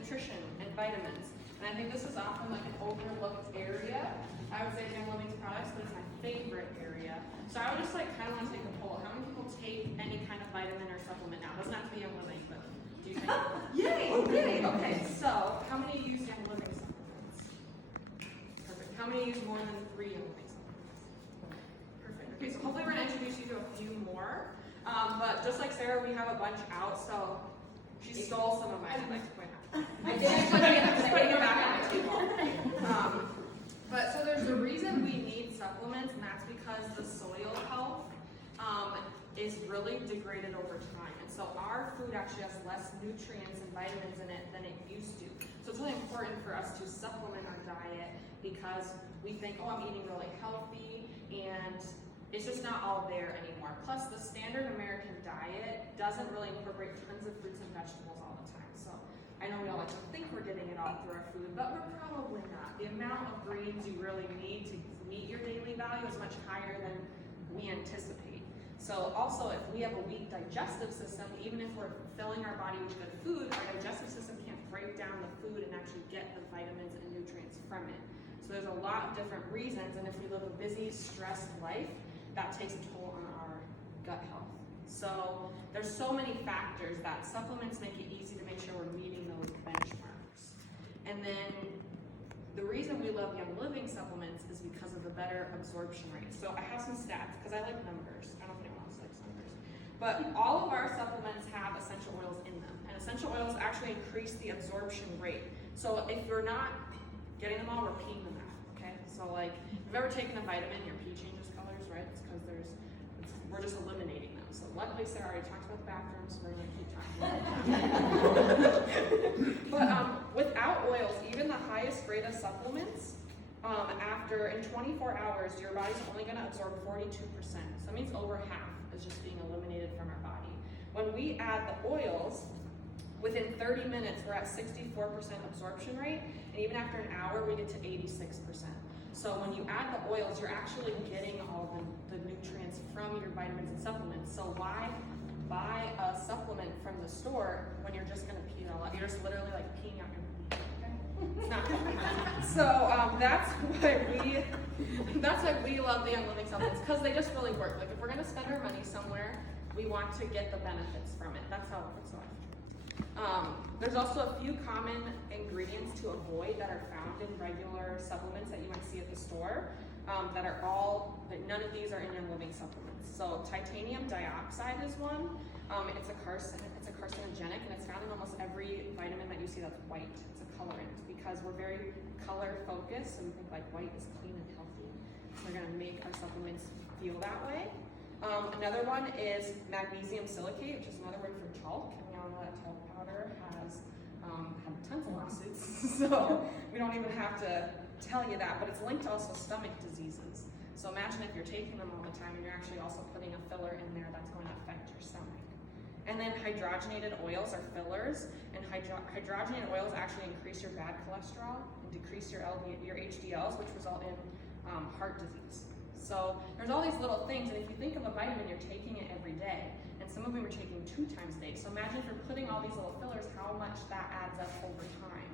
nutrition and vitamins. And I think this is often like an overlooked area. I would say Young Living's products, but it's my favorite area. So I would just like kind of want to take a poll. How many people take any kind of vitamin or supplement now? It doesn't have to be Young Living, but do you take Yay! Yay! Okay, so how many use Young Living supplements? Perfect. How many use more than 3 Young Living supplements? Perfect. Okay, so hopefully we're going to introduce you to a few more. But just like Sarah, we have a bunch out, so she stole some of mine, I'd like to point out. I did. Just putting it back on the table. But so there's a reason we need supplements, and that's because the soil health is really degraded over time. And so our food actually has less nutrients and vitamins in it than it used to. So it's really important for us to supplement our diet because we think, oh, I'm eating really healthy, and it's just not all there anymore. Plus, the standard American diet doesn't really incorporate tons of fruits and vegetables all the time. So I know we all like to think we're getting it all through our food, but we're probably not. The amount of greens you really need to meet your daily value is much higher than we anticipate. So also, if we have a weak digestive system, even if we're filling our body with good food, our digestive system can't break down the food and actually get the vitamins and nutrients from it. So there's a lot of different reasons, and if we live a busy, stressed life, that takes a toll on our gut health. So there's so many factors that supplements make it easy to make sure we're meeting those benchmarks. And then the reason we love Young Living supplements is because of the better absorption rate. So I have some stats because I like numbers. I don't know if anyone else likes numbers. But all of our supplements have essential oils in them. And essential oils actually increase the absorption rate. So if you're not getting them all, we're peeing them out. Okay? So like, if you've ever taken a vitamin, your pee changes colors, right? It's because we're just eliminating them. So luckily Sarah already talked about the bathroom, so we're going to keep talking about that. But without oils, even the highest grade of supplements, in 24 hours, your body's only going to absorb 42%. So that means over half is just being eliminated from our body. When we add the oils, within 30 minutes, we're at 64% absorption rate, and even after an hour, we get to 86%. So when you add the oils, you're actually getting all the nutrients from your vitamins and supplements. So why buy a supplement from the store when you're just gonna pee it all out? You're just literally like peeing out your pee, okay? It's not good. So that's why we love the Young Living supplements, because they just really work. Like if we're gonna spend our money somewhere, we want to get the benefits from it. That's how it's life. There's also a few common ingredients to avoid that are found in regular supplements that you might see at the store that none of these are in Young Living supplements. So titanium dioxide is one. It's a carcinogenic, and it's found in almost every vitamin that you see that's white. It's a colorant because we're very color focused, so we think like white is clean and healthy. We're gonna make our supplements feel that way. Another one is magnesium silicate, which is another word for talc. And we all know that talc powder has had tons of lawsuits, so we don't even have to tell you that, but it's linked to also stomach diseases. So imagine if you're taking them all the time and you're actually also putting a filler in there that's going to affect your stomach. And then hydrogenated oils are fillers, and hydrogenated oils actually increase your bad cholesterol and decrease your HDLs, which result in heart disease. So there's all these little things, and if you think of a vitamin, you're taking it every day, and some of them you're taking 2 times a day. So imagine if you're putting all these little fillers, how much that adds up over time.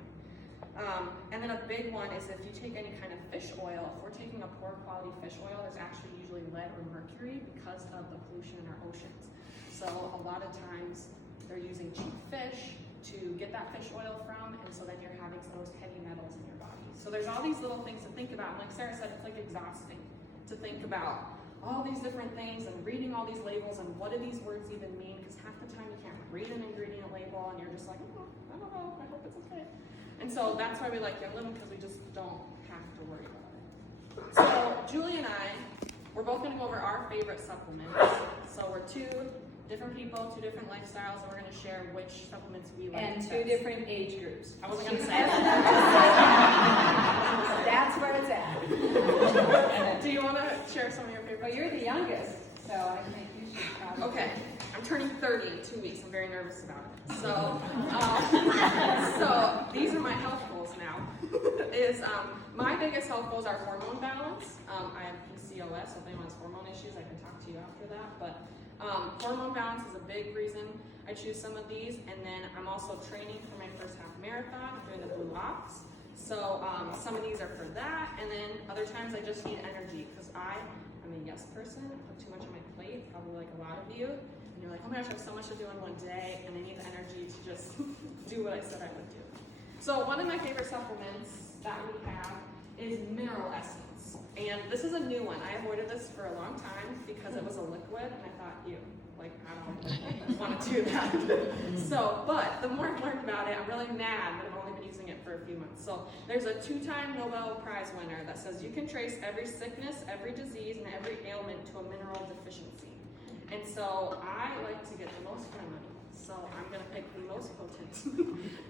And then a big one is if you take any kind of fish oil. If we're taking a poor quality fish oil, there's actually usually lead or mercury because of the pollution in our oceans. So a lot of times they're using cheap fish to get that fish oil from, and so then you're having those heavy metals in your body. So there's all these little things to think about, and like Sarah said, it's like exhausting to think about all these different things and reading all these labels and what do these words even mean, because half the time you can't read an ingredient label and you're just like, oh, I don't know, I hope it's okay. And so that's why we like Young Living, because we just don't have to worry about it. So Julie and I, we're both going to go over our favorite supplements. So we're 2 different people, 2 different lifestyles, and we're going to share which supplements we like. And 2 different age groups. I wasn't going to say that. That's where it's at. Do you want to share some of your favorites? Well, you're the youngest, so I think you should probably. Okay, I'm turning 30 in 2 weeks. I'm very nervous about it. So, so these are my health goals now. My biggest health goals are hormone balance. I have PCOS, so if anyone has hormone issues, I can talk to you after that. But hormone balance is a big reason I choose some of these. And then I'm also training for my first half marathon. blocks. So some of these are for that, and then other times I just need energy because I'm a yes person. I put too much on my plate, probably like a lot of you. And you're like, oh my gosh, I have so much to do in one day, and I need the energy to just do what I said I would do. So one of my favorite supplements that we have is mineral essence. And this is a new one. I avoided this for a long time because it was a liquid, and I thought, ew, like I don't want to do that. So, but the more I've learned about it, I'm really mad that I've only been using it for a few months. So there's a 2-time Nobel Prize winner that says you can trace every sickness, every disease, and every ailment to a mineral deficiency. And so I like to get the most from it. So I'm going to pick the most potent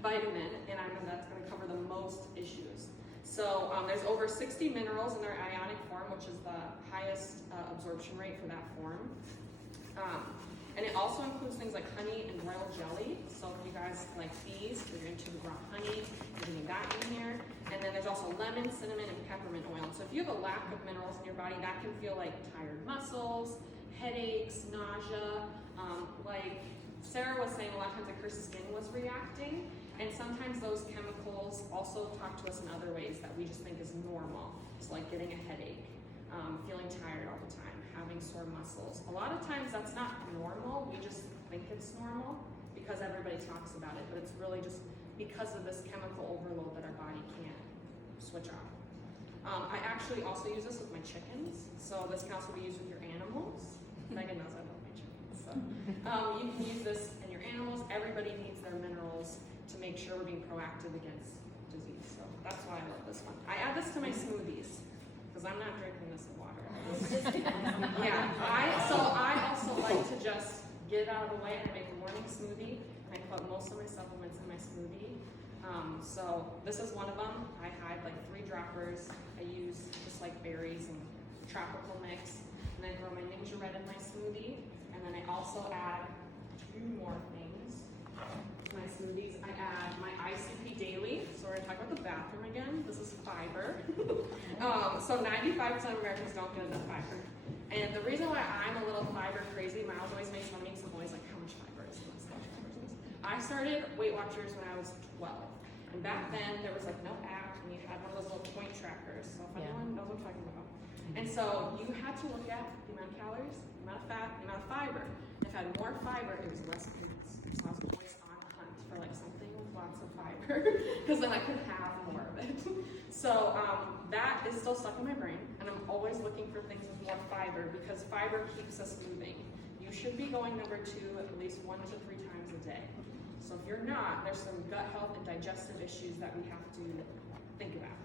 vitamin, and that's going to cover the most issues. So there's over 60 minerals in their ionic form, which is the highest absorption rate for that form. And it also includes things like honey and royal jelly. So if you guys like bees, if you're into the raw honey, you're getting that in here. And then there's also lemon, cinnamon, and peppermint oil. So if you have a lack of minerals in your body, that can feel like tired muscles, headaches, nausea. Like Sarah was saying, a lot of times like her skin was reacting. And sometimes those chemicals also talk to us in other ways that we just think is normal. So like getting a headache, feeling tired all the time, having sore muscles. A lot of times that's not normal. We just think it's normal because everybody talks about it, but it's really just because of this chemical overload that our body can't switch off. I actually also use this with my chickens. So this can also be used with your animals. Megan knows I love my chickens. So you can use this in your animals. Everybody needs their minerals to make sure we're being proactive against disease. So that's why I love this one. I add this to my smoothies because I'm not drinking this in water. Yeah, I also like to just get it out of the way and make a morning smoothie, and I put most of my supplements in my smoothie. So this is one of them. I hide like 3 droppers. I use just like berries and tropical mix, and I throw my Ninja Red in my smoothie, and then I also add 2 more things to my smoothies. I add my ICP Daily. So we're gonna talk about the bathroom again. This is fiber. So 95% of Americans don't get enough fiber. And the reason why I'm a little fiber crazy, Miles always makes fun of me because I'm always like, how much fiber is this? How much fiber is this? I started Weight Watchers when I was 12. And back then there was like no app, and you had one of those little point trackers. So if anyone knows what I'm talking about. And so you had to look at the amount of calories, the amount of fat, the amount of fiber. If I had more fiber, it was less points. So I was always on the hunt for like something with lots of fiber because then I could have more of it. So that is still stuck in my brain, and I'm always looking for things with more fiber because fiber keeps us moving. You should be going number 2 at least 1 to 3 times a day. So if you're not, there's some gut health and digestive issues that we have to think about.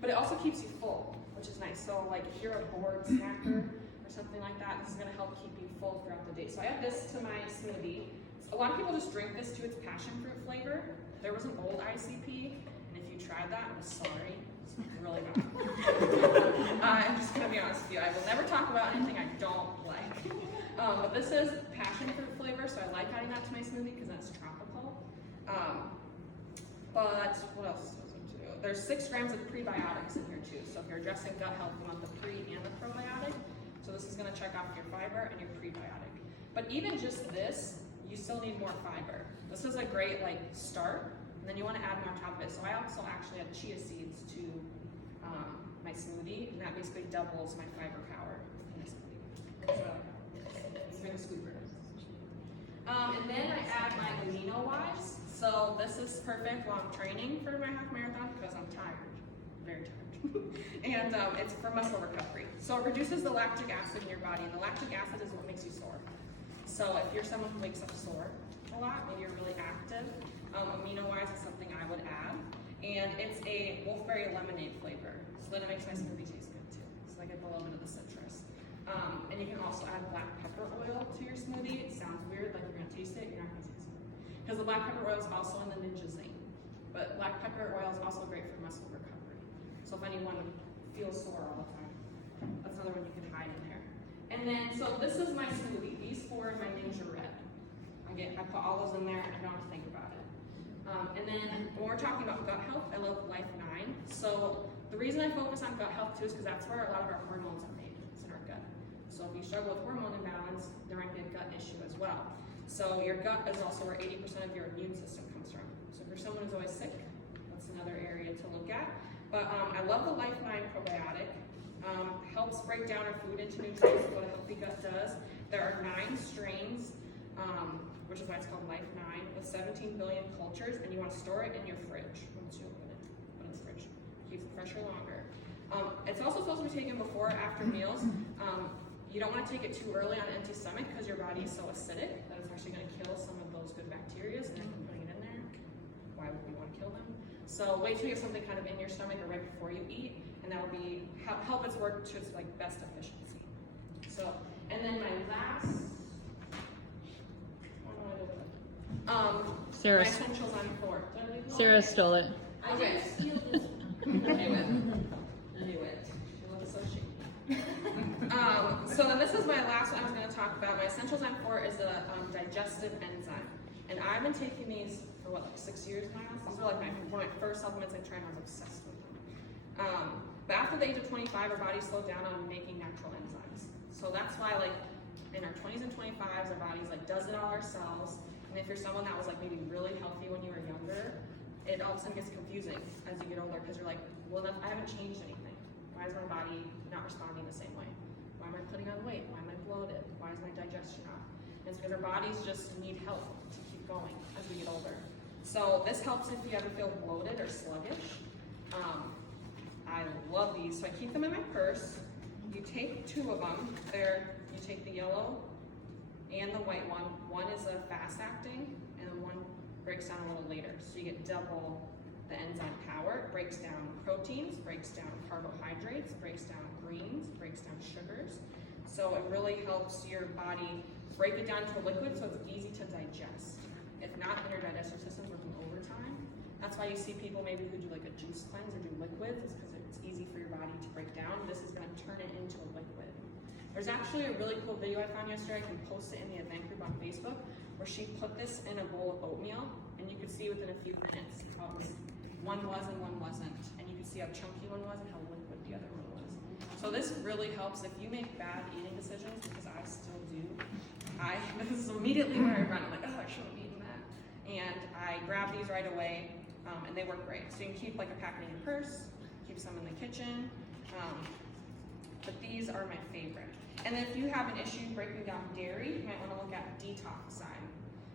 But it also keeps you full, which is nice. So like if you're a bored snacker or something like that, this is gonna help keep you full throughout the day. So I add this to my smoothie. A lot of people just drink this to its passion fruit flavor. There was an old ICP, and if you tried that, I'm sorry, it's really bad. I'm just gonna be honest with you. I will never talk about anything I don't like. But this is passion fruit flavor, so I like adding that to my smoothie because that's tropical. But what else does it do? There's 6 grams of prebiotics in here too. So if you're addressing gut health, you want the pre and the probiotic. So this is gonna check off your fiber and your prebiotic. But even just this, you still need more fiber. This is a great like start, and then you want to add more on top of it. So I also actually add chia seeds to my smoothie, and that basically doubles my fiber power in a smoothie. So it's been a sweeper. And then I add my amino wise. So this is perfect while I'm training for my half marathon because I'm tired, very tired. And it's for muscle recovery. So it reduces the lactic acid in your body. The lactic acid is what makes you sore. So if you're someone who wakes up sore a lot, maybe you're really active, amino-wise is something I would add. And it's a wolfberry lemonade flavor, so then it makes my smoothie taste good too. So I get a little bit of the citrus. And you can also add black pepper oil to your smoothie. It sounds weird, like you're gonna taste it, you're not gonna taste it. Because the black pepper oil is also in the Ninja Zing. But black pepper oil is also great for muscle recovery. So if anyone feels sore all the time, that's another one you can hide in there. And then, so this is my smoothie. These 4 are my Ninja Red. I put all those in there, and I don't have to think about it. And then when we're talking about gut health, I love Life 9. So the reason I focus on gut health too is because that's where a lot of our hormones are made. It's in our gut. So if you struggle with hormone imbalance, there might be a gut issue as well. So your gut is also where 80% of your immune system comes from. So if you're someone who's always sick, that's another area But I love the Lifeline probiotic. Helps break down our food into nutrients, what a healthy gut does. There are 9 strains, which is why it's called Life 9, with 17 billion cultures, and you want to store it in your fridge. Once you open it, put it in the fridge. Keeps it fresher longer. It's also supposed to be taken before or after meals. You don't want to take it too early on an empty stomach because your body is so acidic that it's actually going to kill some of those good bacteria, and then putting it in there, why would we want to kill them? So wait till you have something kind of in your stomach or right before you eat, and that will be help its work to its like best efficiency. So, and then my last, Sarah, my essentials on 4. Sarah stole it. Okay. Anyway, she looks so shaky. So then this is my last one I was going to talk about. My essentials on 4 is the digestive enzyme, and I've been taking these for what, like 6 years now. These were like one of my first supplements I tried, and I was obsessed with them. But after the age of 25, our bodies slow down on making natural enzymes. So that's why, like, in our 20s and 25s, our bodies like does it all ourselves. And if you're someone that was like maybe really healthy when you were younger, it all of a sudden gets confusing as you get older because you're like, well, I haven't changed anything. Why is my body not responding the same way? Why am I putting on weight? Why am I bloated? Why is my digestion off? And it's because our bodies just need help to keep going as we get older. So this helps if you ever feel bloated or sluggish. I love these, so I keep them in my purse. You take 2 of them. You take the yellow and the white one. One is a fast acting, and then one breaks down a little later. So you get double the enzyme power. It breaks down proteins, breaks down carbohydrates, breaks down greens, breaks down sugars. So it really helps your body break it down to a liquid so it's easy to digest. If not, then your digestive system's working overtime. That's why you see people maybe who do like a juice cleanse or do liquids, is because it's easy for your body to break down. This is going to turn it into a liquid. There's actually a really cool video I found yesterday. I can post it in the event group on Facebook, where she put this in a bowl of oatmeal, and you could see within a few minutes how one was and one wasn't. And you could see how chunky one was and how liquid the other one was. So this really helps if you make bad eating decisions, because I still do. This is immediately where I run. I'm like, oh, I shouldn't have eaten that. And I grab these right away, and they work great. So you can keep like a packet in your purse, keep some in the kitchen. But these are my favorite. And then if you have an issue breaking down dairy, you might want to look at Detoxine.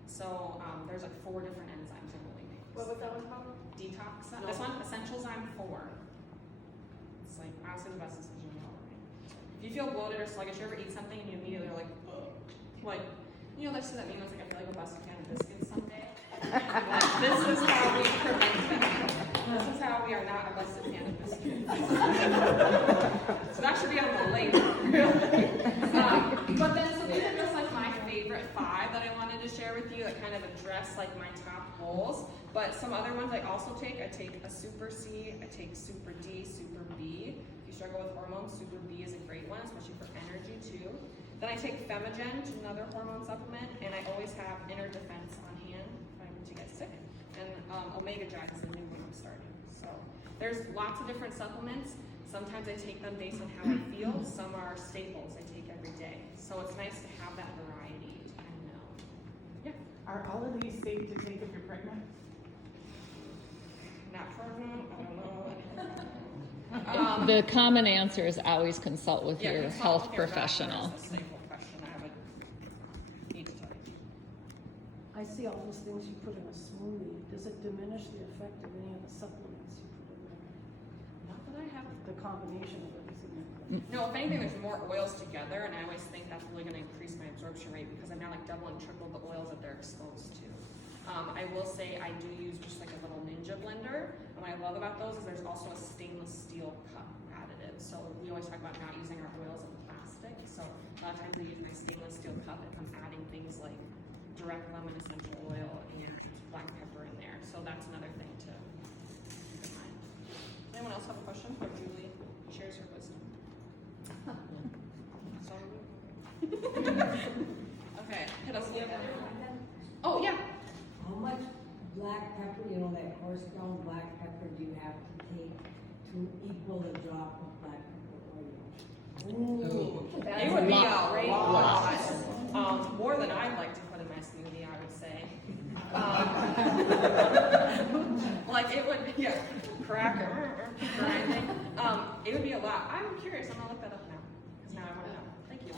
So there's like 4 different enzymes in really make. What was that one called? Detoxine. This one, Essentialzyme 4. It's like honestly the best decision of all. If you feel bloated or sluggish, you ever eat something and you immediately are like, ugh. Like, you know, there's that meme that's like, I feel like a busted can of biscuits someday. This is how we prevent that. This is how we are not a busted can of biscuits. So that should be on the label, really. But then, so these are just like my favorite 5 that I wanted to share with you that kind of address like my top goals. But some other ones I also take. I take a Super C, I take Super D, Super B. If you struggle with hormones, Super B is a great one, especially for energy too. Then I take Femigen, which is another hormone supplement, and I always have Inner Defense on hand if I need to get sick. And Omega Jack is the new one I'm starting. So there's lots of different supplements. Sometimes I take them based on how I feel. Some are staples I take every day. So it's nice to have that variety to kind of know. Yeah. Are all of these safe to take if you're pregnant? Not pregnant, I don't know. The common answer is always consult with your consult health with your doctor. professional. It's a staple question I would need to tell you. I see all those things you put in a smoothie. Does it diminish the effect of any of the supplements you put in there? Not that I have. The combination of everything. No, if anything, there's more oils together, and I always think that's really going to increase my absorption rate because I'm now like double and triple the oils that they're exposed to. I will say I do use just like a little Ninja blender, and what I love about those is there's also a stainless steel cup additive. So we always talk about not using our oils in plastic. So a lot of times I use my stainless steel cup and I'm adding things like direct lemon essential oil and black pepper in there. So that's another thing to keep in mind. Anyone else have a question? Or Julie shares her wisdom. Okay, hit us. Oh yeah. How much black pepper, you know, that horse ground black pepper do you have to take to equal a drop of black pepper oil? Ooh, That's it would be a great lot. More than I'd like to put in my smoothie, I would say. Like it would, yeah, crack or grinding. It would be a lot. I'm curious. I'm gonna look that up now because now I want to know. Thank you.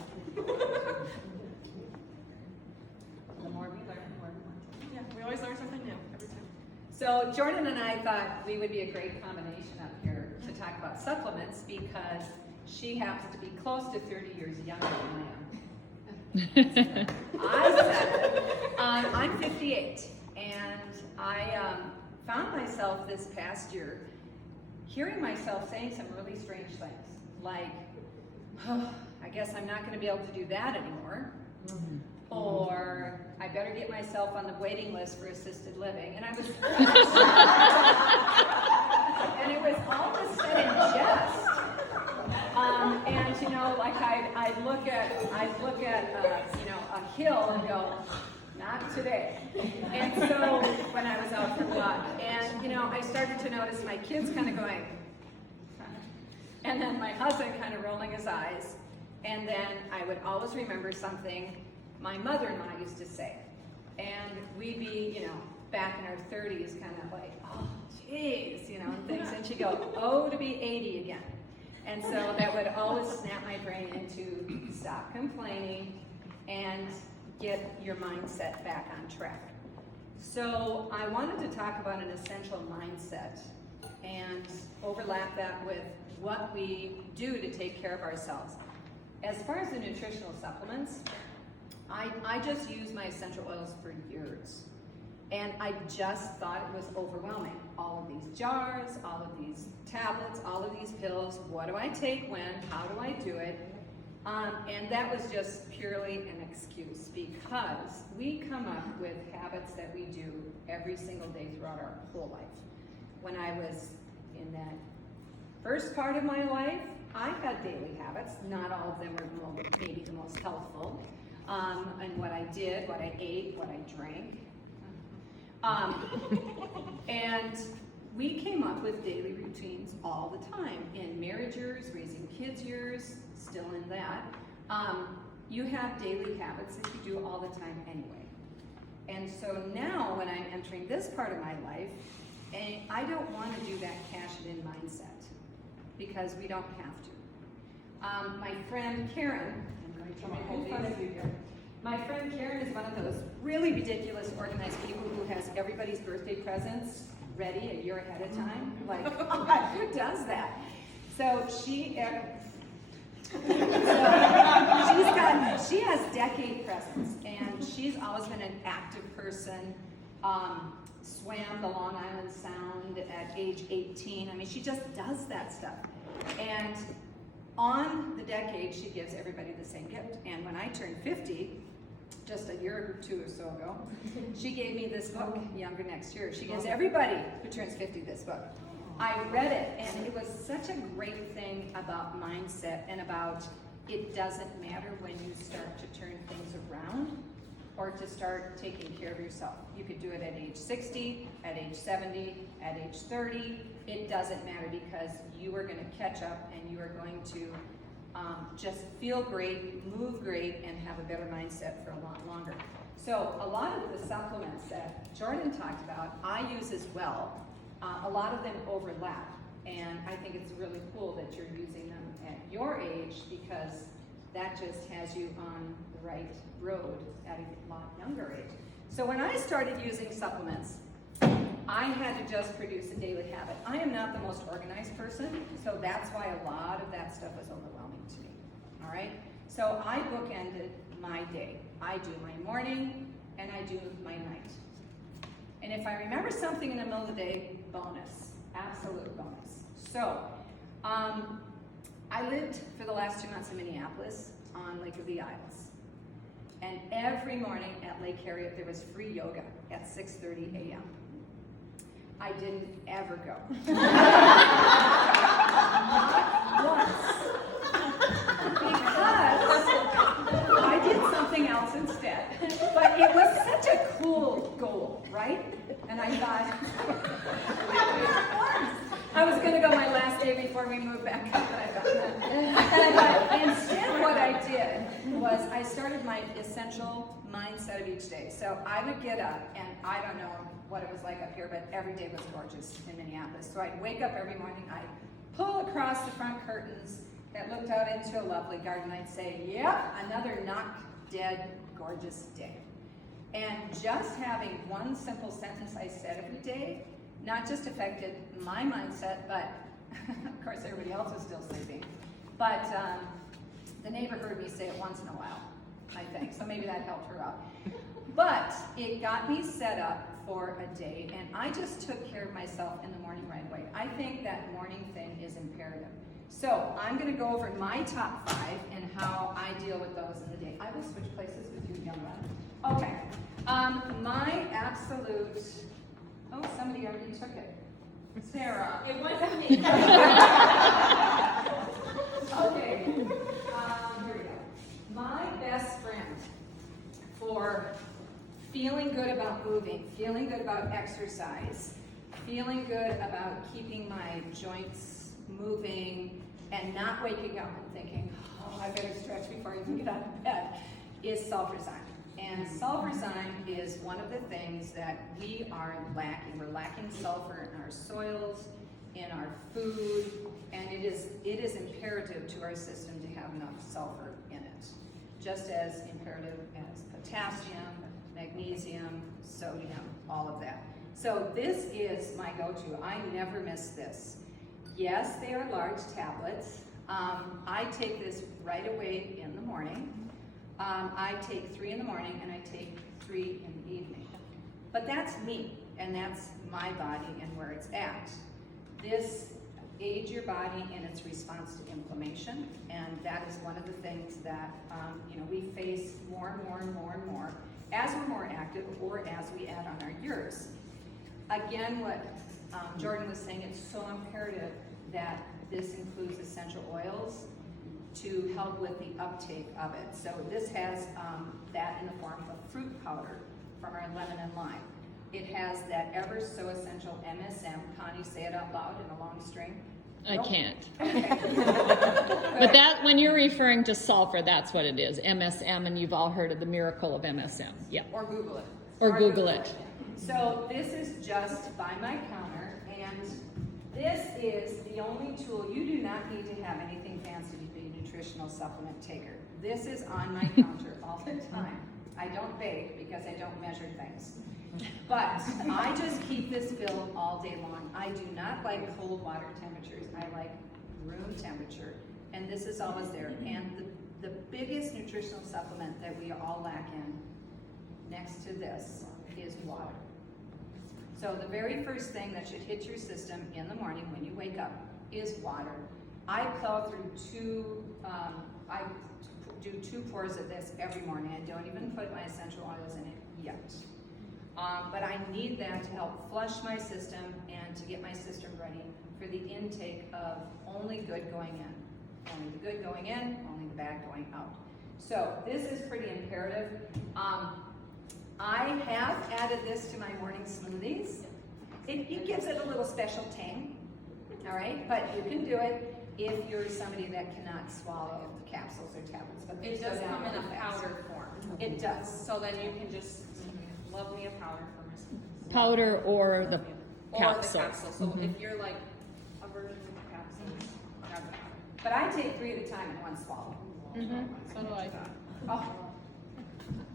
The more we learn, the more we want to. Yeah, we always learn something new every time. So Jordan and I thought we would be a great combination up here to talk about supplements because she happens to be close to 30 years younger than I am. I said it. I'm 58, and I found myself this past year hearing myself saying some really strange things, like, oh, I guess I'm not going to be able to do that anymore, or I better get myself on the waiting list for assisted living, and I was, and it was all this said in jest. And you know, like I'd look at you know, a hill and go, not today. And so when I was out for a walk, and you know, I started to notice my kids kind of going, and then my husband kind of rolling his eyes, and then I would always remember something my mother-in-law used to say, and we'd be, you know, back in our 30s, kind of like, oh, geez, you know, and things, and she'd go, oh, to be 80 again. And so that would always snap my brain into stop complaining and get your mindset back on track. So I wanted to talk about an essential mindset and overlap that with what we do to take care of ourselves. As far as the nutritional supplements, I just use my essential oils for years. And I just thought it was overwhelming. All of these jars, all of these tablets, all of these pills, what do I take when, how do I do it? And that was just purely an excuse because we come up with habits that we do every single day throughout our whole life. When I was in that first part of my life, I had daily habits. Not all of them were maybe the most healthful. And what I did, what I ate, what I drank. And we came up with daily routines all the time. In marriage years, raising kids years, still in that. You have daily habits that you do all the time anyway. And so now when I'm entering this part of my life, and I don't want to do that cash it in mindset because we don't have to. My friend Karen, I'm going to try to hold these. My friend Karen is one of those really ridiculous organized people who has everybody's birthday presents ready a year ahead of time. Like, who does that? So she has decade presents, and she's always been an active person. Swam the Long Island Sound at age 18. I mean, she just does that stuff. And on the decade, she gives everybody the same gift. And when I turned 50, just a year or two or so ago, she gave me this book, Younger Next Year. She gives everybody who turns 50 this book. I read it, and it was such a great thing about mindset and about it doesn't matter when you start to turn things around or to start taking care of yourself. You could do it at age 60, at age 70, at age 30. It doesn't matter because you are going to catch up and you are going to just feel great, move great, and have a better mindset for a lot longer. So a lot of the supplements that Jordan talked about, I use as well. A lot of them overlap, and I think it's really cool that you're using them at your age because that just has you on the right road at a lot younger age. So when I started using supplements, I had to just produce a daily habit. I am not the most organized person, so that's why a lot of that stuff was overwhelming to me, all right? So I bookended my day. I do my morning and I do my night. And if I remember something in the middle of the day, bonus, absolute bonus. So I lived for the last 2 months in Minneapolis on Lake of the Isles. And every morning at Lake Harriet, there was free yoga at 6:30 a.m. I didn't ever go. Not once. Because I did something else instead. But it was such a cool goal, right? And I thought, I was going to go my last day before we moved back up, but I thought, but instead what I did was I started my essential mindset of each day. So I would get up, and I don't know, what it was like up here, but every day was gorgeous in Minneapolis. So I'd wake up every morning, I'd pull across the front curtains that looked out into a lovely garden. I'd say, yep, another knock dead gorgeous day. And just having one simple sentence I said every day, not just affected my mindset, but of course everybody else was still sleeping. But the neighbor heard me say it once in a while, I think, so maybe that helped her out. But it got me set up for a day, and I just took care of myself in the morning right away. I think that morning thing is imperative. So I'm gonna go over my top 5 and how I deal with those in the day. I will switch places with you, young man. Okay, my absolute, oh, somebody already took it. Sarah. It wasn't me. Okay, here we go. My best friend for feeling good about moving, feeling good about exercise, feeling good about keeping my joints moving and not waking up and thinking, oh, I better stretch before I even get out of bed, is sulfurzyme. And sulfurzyme is one of the things that we are lacking. We're lacking sulfur in our soils, in our food, and it is imperative to our system to have enough sulfur in it, just as imperative as potassium, magnesium, sodium, all of that. So this is my go-to. I never miss this. Yes, they are large tablets. I take this right away in the morning. I take 3 in the morning and I take 3 in the evening. But that's me, and that's my body and where it's at. This aids your body in its response to inflammation, and that is one of the things that we face more and more and more and more as we're more active or as we add on our years. Again, what Jordan was saying, it's so imperative that this includes essential oils to help with the uptake of it. So this has that in the form of fruit powder from our lemon and lime. It has that ever so essential MSM. Connie, say it out loud in a long string. I Nope. can't. Okay. But that, when you're referring to sulfur, that's what it is, MSM, and you've all heard of the miracle of MSM. Yeah. Or Google it. Or Google it. So this is just by my counter, and this is the only tool. You do not need to have anything fancy to be a nutritional supplement taker. This is on my counter all the time. I don't bake because I don't measure things. But I just keep this filled all day long. I do not like cold water temperatures. I like room temperature. And this is always there. And the biggest nutritional supplement that we all lack in, next to this, is water. So the very first thing that should hit your system in the morning when you wake up is water. I plow through I do 2 pours of this every morning. I don't even put my essential oils in it yet. But I need that to help flush my system and to get my system ready for the intake of only good going in. Only the good going in, only the bad going out. So this is pretty imperative. I have added this to my morning smoothies. It gives it a little special tang, all right? But you can do it if you're somebody that cannot swallow the capsules or tablets. But It does come in a powder form. It does. So then you can just love me a powder for my smoothies. Powder or the Or capsules. the capsule. So if you're like a version of the capsules, grab the powder. But I take 3 at a time in one swallow. So do I. Oh.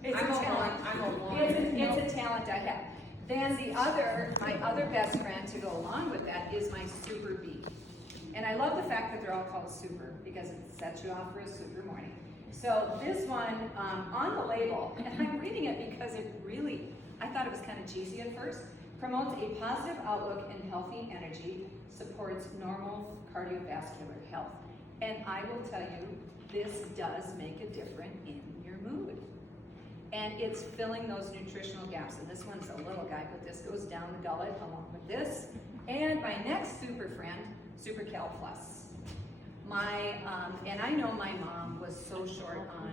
It's I'm a a talent. one. I'm a one. It's a talent I have. Then my other best friend to go along with that is my Super Bee. And I love the fact that they're all called super because it sets you off for a super morning. So this one, on the label, and I'm reading it because I thought it was kind of cheesy at first, promotes a positive outlook and healthy energy, supports normal cardiovascular health. And I will tell you, this does make a difference in your mood. And it's filling those nutritional gaps. And this one's a little guy, but this goes down the gullet along with this. And my next super friend, Super Cal Plus. And I know my mom was so short on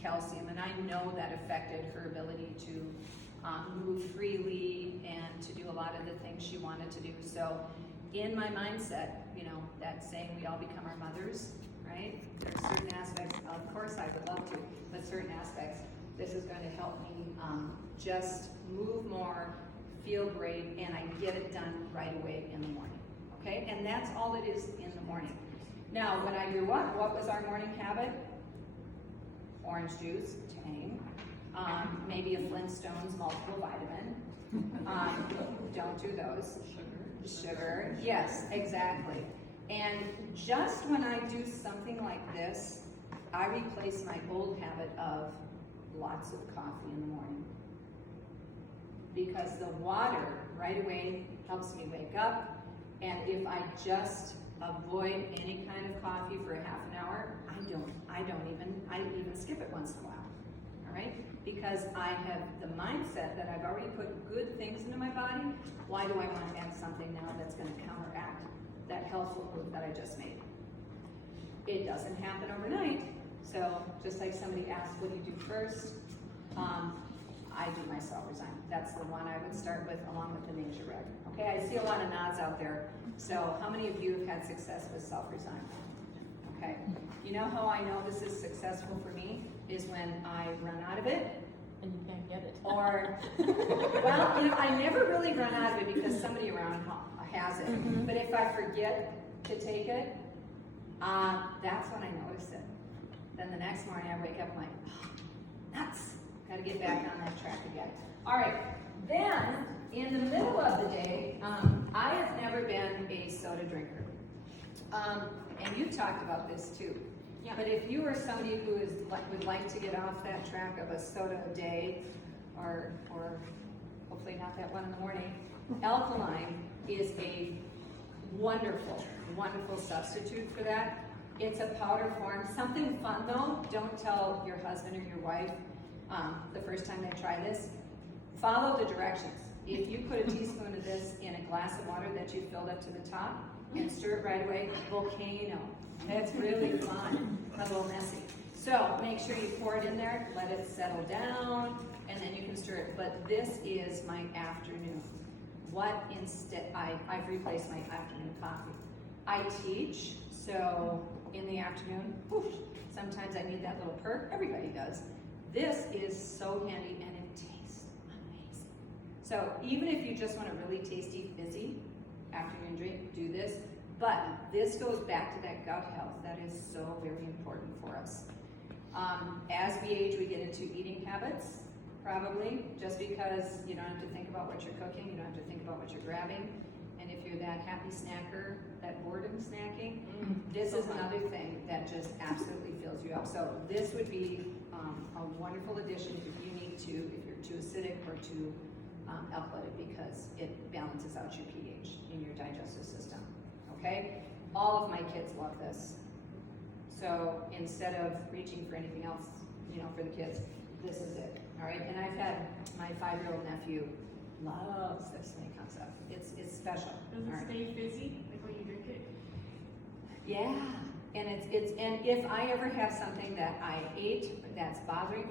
calcium, and I know that affected her ability to move freely and to do a lot of the things she wanted to do. So in my mindset, that saying we all become our mothers, right? There's certain aspects, of course I would love to, but certain aspects, this is going to help me just move more, feel great, and I get it done right away in the morning, okay? And that's all it is in the morning. Now, when I grew up, what was our morning habit? Orange juice, Tang, maybe a Flintstones multiple vitamin. Don't do those. Sugar, yes, exactly. And just when I do something like this, I replace my old habit of lots of coffee in the morning. Because the water right away helps me wake up, and if I just avoid any kind of coffee for a half an hour, I even skip it once in a while, all right? Because I have the mindset that I've already put good things into my body. Why do I want to add something now that's going to counteract that healthful move that I just made? It doesn't happen overnight. So just like somebody asked, what do you do first? I do my self-resign. That's the one I would start with, along with the nature reg. Okay, I see a lot of nods out there. So how many of you have had success with self-resign? Okay, you know how I know this is successful for me? Is when I run out of it. And you can't get it. Or, well, you know, I never really run out of it because somebody around has it. But if I forget to take it, that's when I notice it. Then the next morning I wake up and I'm like, oh, nuts. Got to get back on that track again. All right. Then, in the middle of the day, I have never been a soda drinker. And you talked about this too. Yeah. But if you are somebody who would like to get off that track of a soda a day, or hopefully not that one in the morning, alkaline is a wonderful, wonderful substitute for that. It's a powder form. Something fun though, don't tell your husband or your wife the first time they try this. Follow the directions. If you put a teaspoon of this in a glass of water that you filled up to the top and stir it right away, volcano. It's really fun, a little messy. So make sure you pour it in there, let it settle down, and then you can stir it. But this is my afternoon. I've replaced my afternoon coffee. I teach, so in the afternoon, sometimes I need that little perk. Everybody does. This is so handy and it tastes amazing. So even if you just want a really tasty, fizzy afternoon drink, do this. But this goes back to that gut health. That is so very important for us. As we age, we get into eating habits, probably, just because you don't have to think about what you're cooking, you don't have to think about what you're grabbing. And if you're that happy snacker, that boredom snacking, this is another thing that just absolutely fills you up. So this would be a wonderful addition if you need to, if you're too acidic or too alkalic, because it balances out your pH in your digestive system. Okay? All of my kids love this. So instead of reaching for anything else, you know, for the kids, this is it. All right? And I've had my 5-year-old nephew loves this when it comes up. It's special. Does it All right. stay fizzy, like when you drink it? Yeah. And and if I ever have something that I ate that's bothering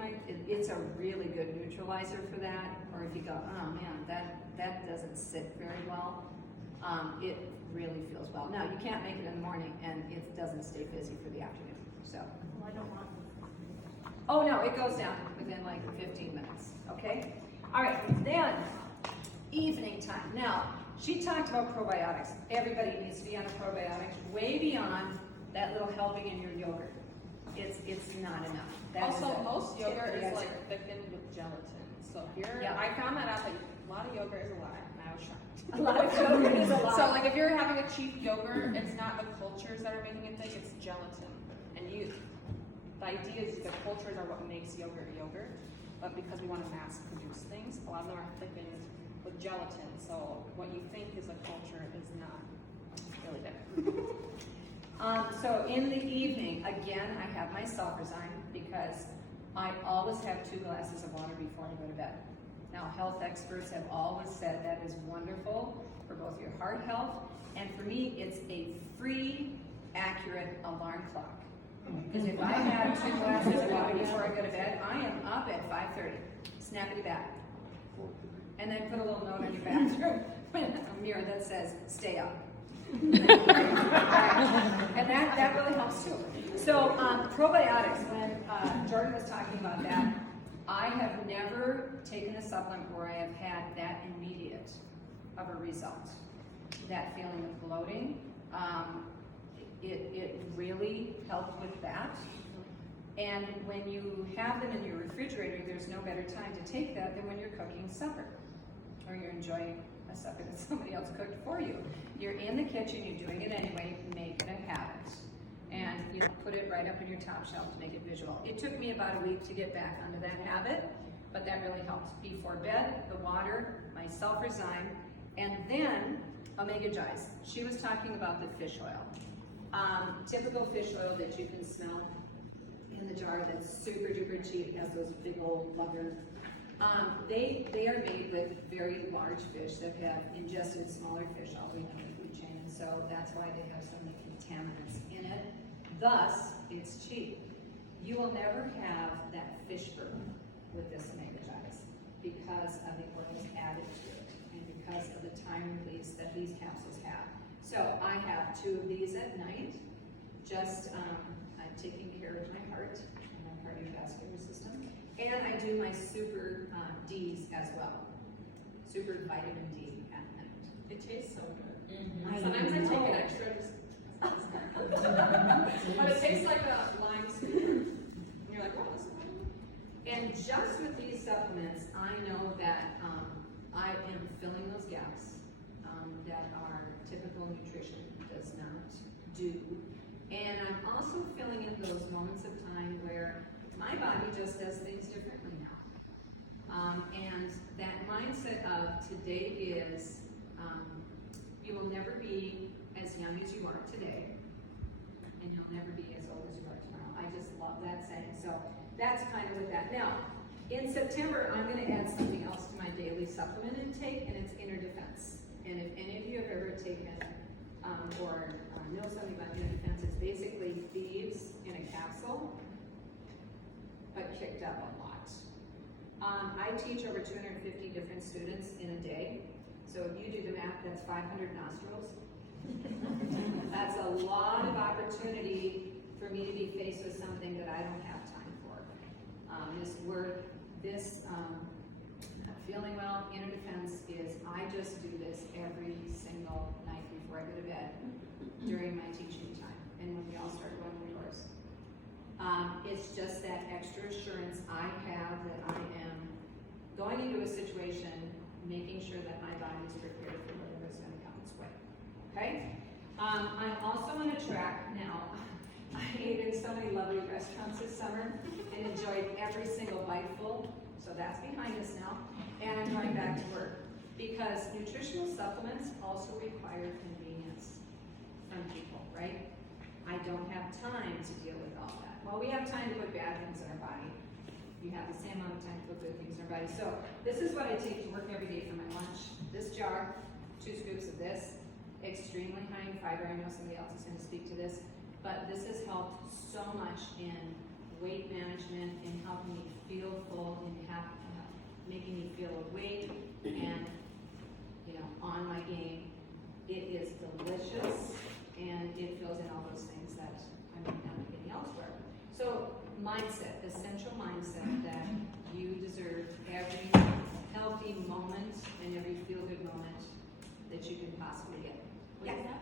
it's a really good neutralizer for that. Or if you go, oh man, that doesn't sit very well, it really feels well. Now you can't make it in the morning, and it doesn't stay fizzy for the afternoon. So. Well, I don't want Oh no, it goes down within like 15 minutes. Okay. All right. Then evening time. Now she talked about probiotics. Everybody needs to be on a probiotic, way beyond that little helping in your yogurt. It's not enough. That Also, is a most tip yogurt for is you like guys. thickened with gelatin. So here, Yeah. I found that out that a lot of yogurt is a lie, and I was shocked. A lot of yogurt is a lie. So like if you're having a cheap yogurt, it's not the cultures that are making it thick, it's gelatin. And the idea is the cultures are what makes yogurt yogurt, but because we want to mass produce things, a lot of them are thickened with gelatin. So what you think is a culture is not really there. So in the evening, again, I have my self-resign because I always have 2 glasses of water before I go to bed. Now, health experts have always said that is wonderful for both your heart health, and for me, it's a free, accurate alarm clock. Because if I have 2 glasses of water before I go to bed, I am up at 5:30. Snappity back. And then put a little note on your bathroom, a mirror that says, stay up. And that really helps too. So probiotics, when Jordan was talking about that, I have never taken a supplement where I have had that immediate of a result. That feeling of bloating, it really helped with that. And when you have them in your refrigerator, there's no better time to take that than when you're cooking supper, or you're enjoying a supper that somebody else cooked for you. You're in the kitchen, you're doing it anyway, make it a habit. And you know, put it right up in your top shelf to make it visual. It took me about a week to get back onto that habit, but that really helped. Before bed, the water, my sulfurzyme, and then omega J's. She was talking about the fish oil. Typical fish oil that you can smell in the jar that's super duper cheap, has those big old bugger. They are made with very large fish that have ingested smaller fish all the way down the food chain, and so that's why they have so many contaminants in it. Thus, it's cheap. You will never have that fish burn with this omega J's because of the oils added to it and because of the time release that these capsules have. So I have 2 of these at night. Just I'm taking care of my heart and my cardiovascular system, and I do my super D's as well. Super vitamin D at night. It tastes so good. Mm-hmm. Sometimes I take it extra just but it tastes like a lime squeeze. And you're like, oh, this is good. And just with these supplements, I know that I am filling those gaps that our typical nutrition does not do. And I'm also filling in those moments of time where my body just does things differently now. And that mindset of today is, you will never be as young as you are today, and you'll never be as old as you are tomorrow. I just love that saying. So that's kind of with that. Now, in September, I'm going to add something else to my daily supplement intake, and it's inner defense. And if any of you have ever taken or know something about inner defense, it's basically thieves in a capsule, but kicked up a lot. I teach over 250 different students in a day. So if you do the math, that's 500 nostrils. That's a lot of opportunity for me to be faced with something that I don't have time for. Not feeling well, inner defense is I just do this every single night before I go to bed during my teaching time and when we all start going indoors. It's just that extra assurance I have that I am going into a situation making sure that my body is prepared for whatever is going to come its way. Okay? I'm also on a track now. I ate in so many lovely restaurants this summer and enjoyed every single biteful. So that's behind us now. And I'm going back to work because nutritional supplements also require convenience from people, right? I don't have time to deal with all that. Well, we have time to put bad things in our body. You have the same amount of time to put good things in our body. So this is what I take to work every day for my lunch. This jar, 2 scoops of this, extremely high in fiber. I know somebody else is going to speak to this, but this has helped so much in weight management, in helping me feel full, in making me feel awake and on my game. It is delicious and it fills in all those things that I'm not getting elsewhere. So mindset, essential mindset that you deserve every healthy moment and every feel-good moment that you can possibly get. What is that?